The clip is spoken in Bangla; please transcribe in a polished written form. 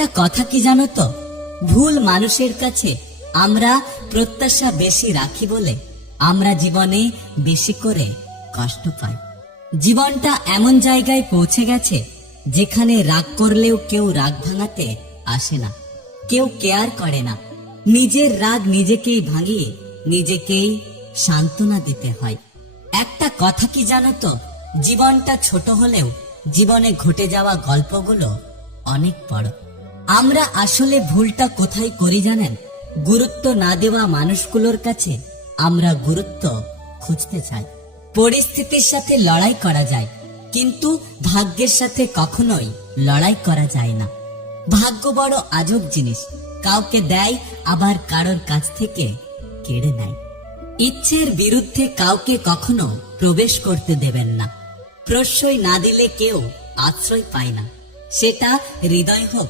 একটা কথা কি জানো তো, ভুল মানুষের কাছে আমরা প্রত্যাশা বেশি রাখি বলে আমরা জীবনে বেশি করে কষ্ট পাই। জীবনটা এমন জায়গায় পৌঁছে গেছে যেখানে রাগ করলেও কেউ রাগ ভাঙাতে আসে না, কেউ কেয়ার করে না। নিজের রাগ নিজেকেই ভাঙিয়ে নিজেকেই সান্ত্বনা দিতে হয়। একটা কথা কি জানো তো, জীবনটা ছোট হলেও জীবনে ঘটে যাওয়া গল্পগুলো অনেক বড়। আমরা আসলে ভুলটা কোথায় করি জানেন? গুরুত্ব না দেওয়া মানুষগুলোর কাছে আমরা গুরুত্ব খুঁজতে চাই। পরিস্থিতির সাথে লড়াই করা যায়, কিন্তু ভাগ্যের সাথে কখনোই লড়াই করা যায় না। ভাগ্য বড় আজব জিনিস, কাউকে দেয় আবার কারোর কাছ থেকে কেড়ে নেয়। ইচ্ছের বিরুদ্ধে কাউকে কখনো প্রবেশ করতে দেবেন না। প্রশ্রয় না দিলে কেউ আশ্রয় পায় না, সেটা হৃদয় হোক